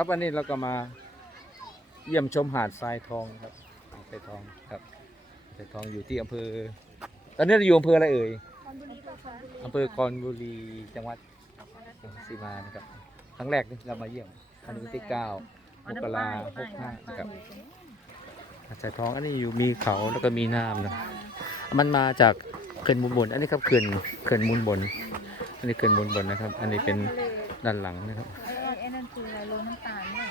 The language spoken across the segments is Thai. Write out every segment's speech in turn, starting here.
ครับวันนี้เราก็มาเยี่ยมชมหาดทรายทองครับหาดทรายทองครับทรายทองอยู่ที่อำเภอ ตอนนี้เราอยู่อำเภออะไรเอ่ยอำเภอกรบุรีจังหวัดนครศรีมานะครับครั้งแรกนี่เรามาเยี่ยมอันนี้วันที่เก้ามกราหกห้านะครับหาดทรายทองอันนี้อยู่มีเขาแล้วก็มีน้ำนะมันมาจากเขื่อนมูลบน อันนี้ครับเขื่อนเขื่อนมูลบน อันนี้เขื่อนมูลบนนะครับ อันนี้เป็นด้านหลังนะครับ ไอ้ไอ้นั่นคืออะไรโลน้ำตาลเนี่ย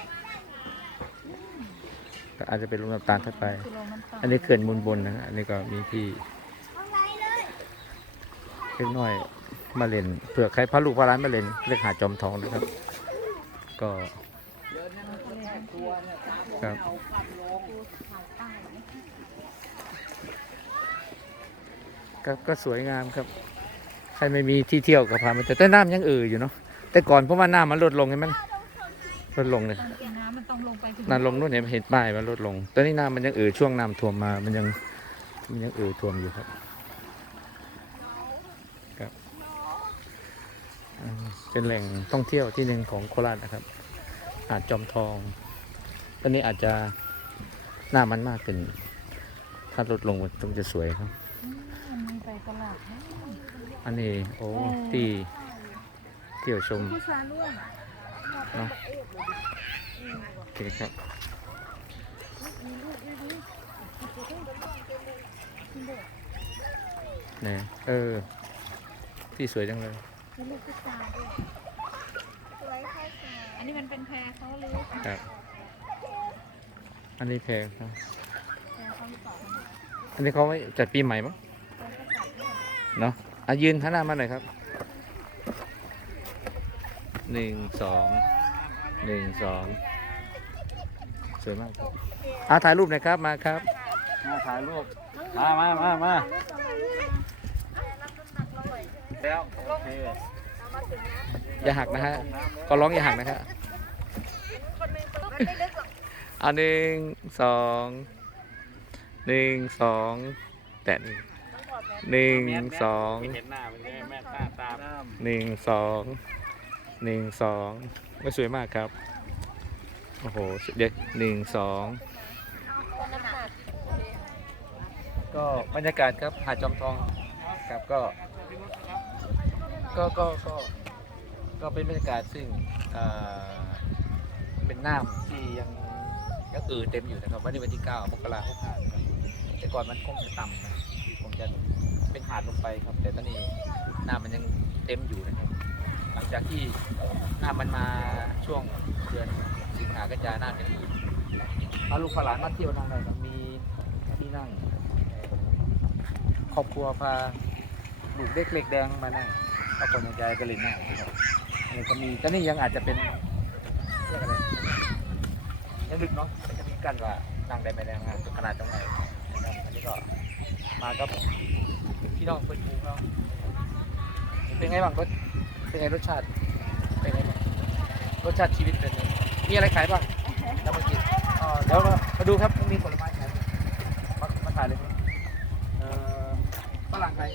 ก็อาจจะเป็นลงน้ำตาลถัดไปคือโลน้ำตาลอันนี้เขื่อนมูลบนนะฮะอันนี้ก็มีที่เล็กน้อยมาเล่นเผื่อใครพาลูกพาร้านมาเล่นเรียกหาดจอมทองนะครับ ก็ครับก็ก็สวยงามครับ ใครไม่มีที่เที่ยวก็พามาแต่แต่น้ำยังเอ่ออยู่เนาะแต่ก่อนเพราะว่าน้ำมันลดลงใช่ไหม ลดลงเลยตอนกินน้ำมันต้องลงไปถึงน้ำลงนู่นเนี่ยเห็นป้ายมันลดลง ตอนนี้น้ำมันยังเอ่อช่วงน้ำท่วมมา มันยังมันยังเอ่อท่วมอยู่ครับครับอ่าเป็นแหล่งท่องเที่ยวที่หนึ่งของโคราชนะครับหาดจอมทอง ตอนนี้อาจจะหน้ามันมากขึ้น ถ้าลดลงมันต้องจะสวยครับอืมมันมีไปตลาดนะอันนี้โอ้ที่เที่ยวชมผู้ชายร่วม เนาะโอเคครับเนี่ยเออ ที่สวยจังเลยมีลูกผู้ชายด้วยอันนี้มันเป็นแพรเขาหรือครับ อันนี้แพงครับแพรเขาหรือเปล่าอันนี้เขาไว้จัดปีใหม่มั้งเขาก็จัดด้วยเนาะอะยืนข้างหน้ามาหน่อยครับ หนึ่งสองหนึ่งสองสวยมากครับอะถ่ายรูปหน่อยครับมาครับ มาถ่ายรูปมามามามาแล้วโอเคอย่าหักนะฮะก็ร้องอย่าหักนะฮะเอาหนึ่งสองหนึ่งสองแตะหนึ่งหนึ่งสองเห็นหน้ามันจะแม่ตาตามหนึ่งสอง หนึ่งสองไม่สวยมากครับ โอ้โหสุดเด็ดหนึ่งสองก็บรรยากาศครับหาดจอมทองครับก็ ก็ก็ก็ก็เป็นบรรยากาศซึ่งเป็นน้ำที่ยังยังเอือเต็มอยู่นะครับวันนี้วันที่เก้ามกราคม65นะครับแต่ก่อนมันคงจะต่ำนะคงจะเป็นหาดลงไปครับ แต่ตอนนี้น้ำมันยังเต็มอยู่นะครับ หลังจากที่หน้ำมันมาช่วงเดือนสิงหากันยาน้ำยังอยู่พาลูกพาหลานมาเที่ยวนั่งเลยมีที่นั่ง ครอบครัวพาลูกเล็กเล็กแดงมานั่งครอบครัวใหญ่ก็เลยนั่งนะครับอันนี้ก็มีแต่นี่ยังอาจจะเป็นเรียกอะไรยังดึกเนาะจะมีกันว่านั่งได้ไม่ได้งานขนาดตรงไหนนะครับอันนี้ก็มากับพี่น้องเพื่อนฝูเราเป็นไงบ้างรส เป็นไงรสชาติ เป็นไงบ้างรสชาติชีวิตเป็นไงมีอะไรขายบ้างแล้วมากินอ๋อเดี๋ยวมามาดูครับมีผลไม้ขายมามาถ่ายเลยครับเอ่อฝรั่งขาย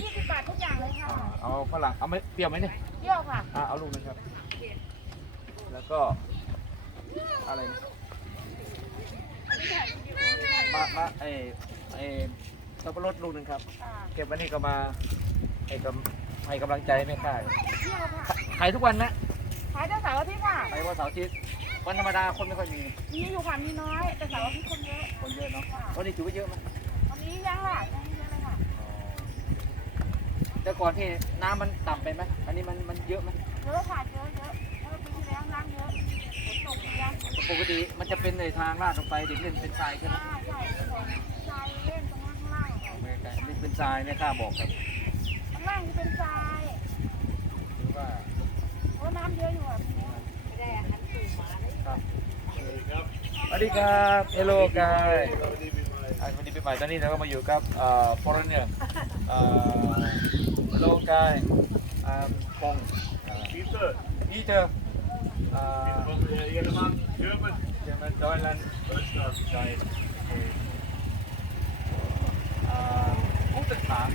ยี่สิบบาททุกอย่างเลยค่ะอ่าเอาฝรั่งเอาไหมเปรี้ยวไหมเนี่ยเยี่ยวค่ะอ่าเอาลูกหนึงครับ แล้วก็อะไรนะมามาไอไอสับปะรดลูกหนึ่งครับเก็บไว้นี่ก็มาให้กำ ให้กำลังใจแม่ค้าเยี่ยวค่ะขายขายทุกวันนะขายแต่เสาร์อาทิตย์ค่ะขายวันเสาร์อาทิตย์วันธรรมดาคนไม่ค่อยมี มีอยู่ค่ะมีน้อย แต่เสาร์อาทิตย์คนเยอะ คนเยอะเนาะวันนี้ถือว่าเยอะไหมวันนี้ยังค่ะยังไม่เยอะเลยค่ะแต่ก่อนที่น้ำมันต่ำไปไหมอันนี้มันมันเยอะไหมเยอะค่ะเยอะเยอะเมื่อปีที่แล้วน้ำเยอะฝนตกเยอะปกติมันจะเป็นในทางลาดลงไปเด็กเล่นเป็นทรายใช่ไหมใช่ใช่ฝนทรายเล่นตรงข้างล่างไม่ใช่นี่เป็นทรายแม่ค้าบอกครับ ข้างล่างจะเป็นทราย หรือว่า เพราะน้ำเยอะอยู่อะปีนี้ไม่ได้อาหารสูงมาเลย สวัส ดีครับเฮลโลกายวันนี้ปีใหม่ตอนนี้เราก็มาอยู่กับเอ่อ foreigner เอ่อ hello กายอ่าคง Peter, พีเตอร์อ่า from uh, Yerevan, German, เยอรมันดอยแลนด์ Deutschland. ใจอ่าพูดถาม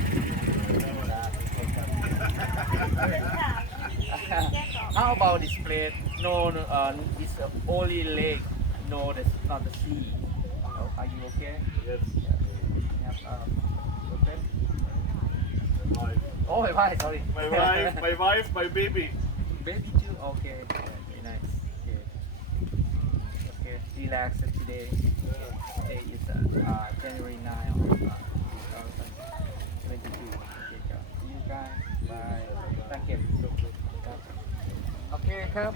How about display? No, no, uh, it's only lake. know this about the sea. Oh, are you okay? Yes. Yeah. yeah um, okay. My wife. Oh, my wife. Sorry. My wife. my wife. My baby. Baby too. Okay. Very nice. Okay. Okay. Relax today. Yeah. Today is uh, uh, January 9, uh, 2022. Okay, you guys. Bye. Thank you. Okay, come.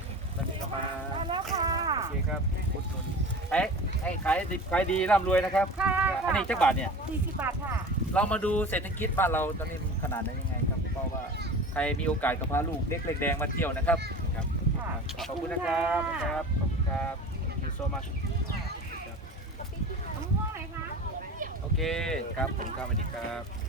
โอเคครับอุดหนุนให้ให้ขายดีขายดีร่ำรวยนะครับ ค่ะอันนี้จักบาทเนี่ย สี่สิบบาทค่ะ เรามาดูเศรษฐกิจบ้านเราตอนนี้มันขนาดไหนยังไงครับเพราะว่าใครมีโอกาสก็พาลูกเล็กเล็กแดงมาเที่ยวนะครับครับ ค่ะขอบคุณนะครับครับขอบคุณครับ thank you so much มะม่วงไหนคะโอเคครับผมครับสวัสดีครับ